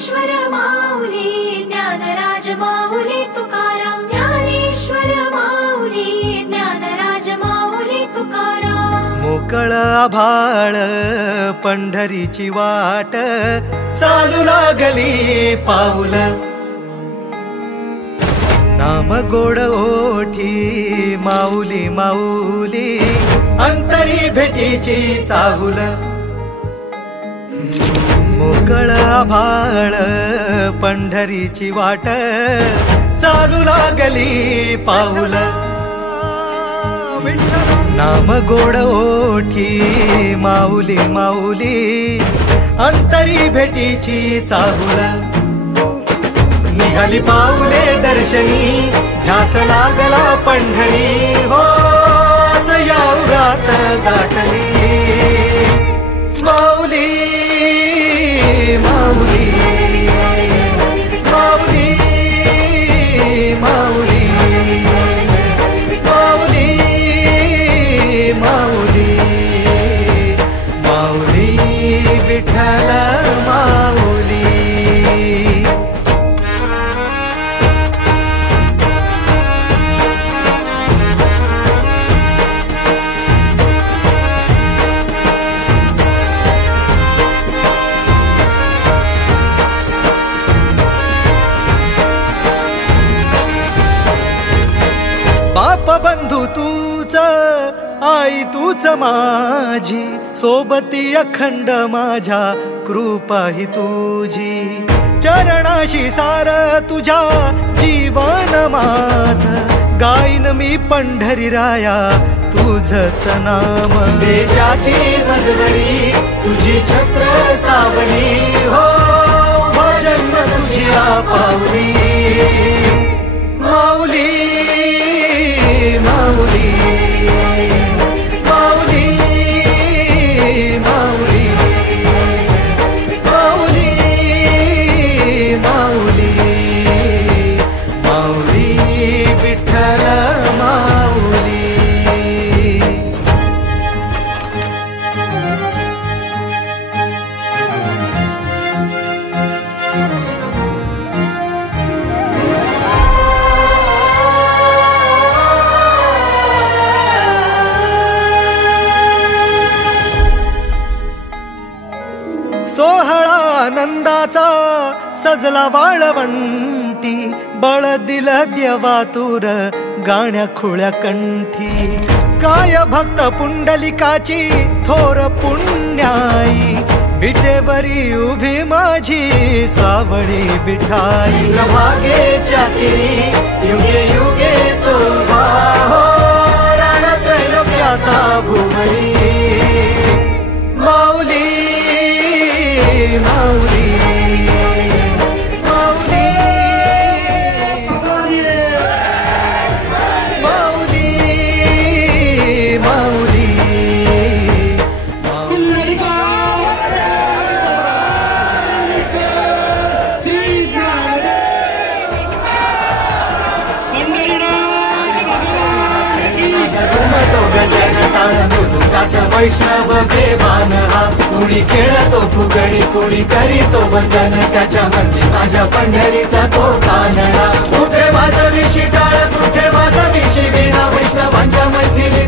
ज्ञानेश्वर माऊली ज्ञानराज माऊली तुकाराम ज्ञानेश्वर माऊली ज्ञानराज माऊली तुकाराम मोकळ आभाळ पंढरीची वाट चालू लागली पाऊल नाम गोड ओठी माऊली माऊली अंतरी भेटीची चाहुल मोकळ आभाळ पंढरीची वाट चालू लागली पाऊल नाम गोड ओठी माऊली माऊली अंतरी भेटीची चाहुल निघाली पाऊले दर्शनी ध्यास लागला पंढरी हो असया उरात दाटली माऊली माऊली माऊली माऊली माऊली माऊली माऊली विठ्ठल माऊली बाप बंधू तूच आई तूच माझी सोबती अखंड माझ्या कृपा ही तुझी चरणाशी सार तुझ्या जीवन माझ गाईन मी पंढरी राया तुझच नाम देशाची मजवरी तुझी छत्र सावली हो भजन तुझी पावली माऊली माऊली माऊली माऊली माऊली माऊली माऊली विठ्ठल माऊली सोहळा आनंदाचा सजला वाळवंटी बळ दिलं देवातूर गाण्या खुळ्या कंठी काय भक्त पुंडलिकाची थोर पुण्याई विटेवरी उभी माझी सावळी विठाई भागेच्या तिरी युगे युगे तो हो रणत्रैलोक्याचा भुवरी माऊली माऊली माऊली माऊली माऊली वैष्णव देवान हा कुणी खेळतो फुगडी कुणी करीतो बंधन त्याच्या मध्ये माझ्या पंढरीचा तो कानडा कुठे वाजवी शिटाळ कुठे वाजवी शिवीणा वैष्णवांच्या मैथिली